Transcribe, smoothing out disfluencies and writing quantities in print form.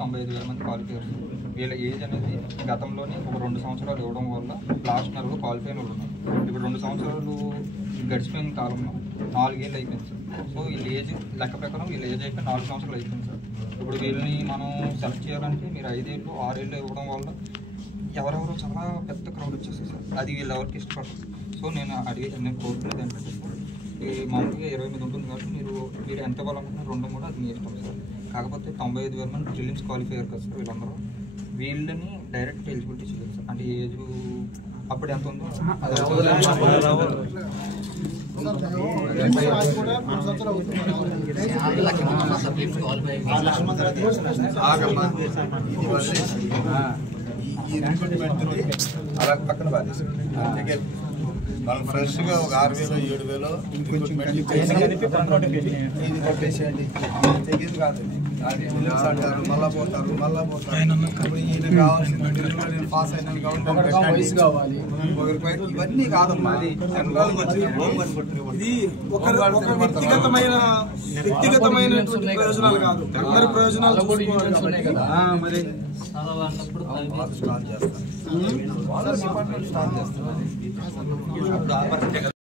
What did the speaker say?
95,000 మంది క్వాలిఫైయర్స్. వీళ్ళ ఏజ్ అనేది గతంలోనే ఒక 2 సంవత్సరాలు ఇవ్వడం వల్ల లాస్ట్ నెలలో క్వాలిఫై అయిన వాళ్ళు ఉన్నారు. ఇప్పుడు 2 సంవత్సరాలు గడిచిపోయిన కాలంలో 4 ఏళ్ళు అయిపోయింది సార్. సో వీళ్ళ ఏజ్ లెక్క ప్రకారం వీళ్ళ ఏజ్ అయిపోయి 4 సంవత్సరాలు అయిపోయింది సార్. ఇప్పుడు వీళ్ళని మనం సెలెక్ట్ చేయాలంటే మీరు 5 ఏళ్ళు 6 ఏళ్ళు ఇవ్వడం వల్ల ఎవరెవరో చాలా పెద్ద క్రౌడ్ వచ్చేస్తుంది సార్. అది వీళ్ళు ఎవరికి ఇష్టపడరు. సో నేను కోరుకునేది ఏంటంటే ఈ మామూలుగా 28 ఉంటుంది కాబట్టి మీరు ఎంత ఇవ్వాలనుకుంటున్నారు 2 3 అది మీ ఇష్టం సార్. కాకపోతే 95,000 మంది ప్రిలిమ్స్ క్వాలిఫైయర్ కదా సార్. వీళ్ళందరూ వీళ్ళని డైరెక్ట్ ఎలిజిబిలిటీ చేయాలి సార్. అంటే ఏజ్ అప్పుడు ఎంత ఉందో అలా పక్కన బాధ వాళ్ళు ఫ్రెష్గా ఒక 6,000 7,000 ఇది కొట్టేసేయండి. తెగేది కాదు. అంటారు మళ్ళా పోతారు. ఇప్పుడు ఈయన కావాల్సింది పాస్ అయిన కావాలి. ఇవన్నీ కాదమ్మా. జనరల్ ఇది ఒక వ్యక్తిగతమైన ప్రయోజనాలు కాదు, అందరి ప్రయోజనాలు స్టార్ట్ చేస్తారు.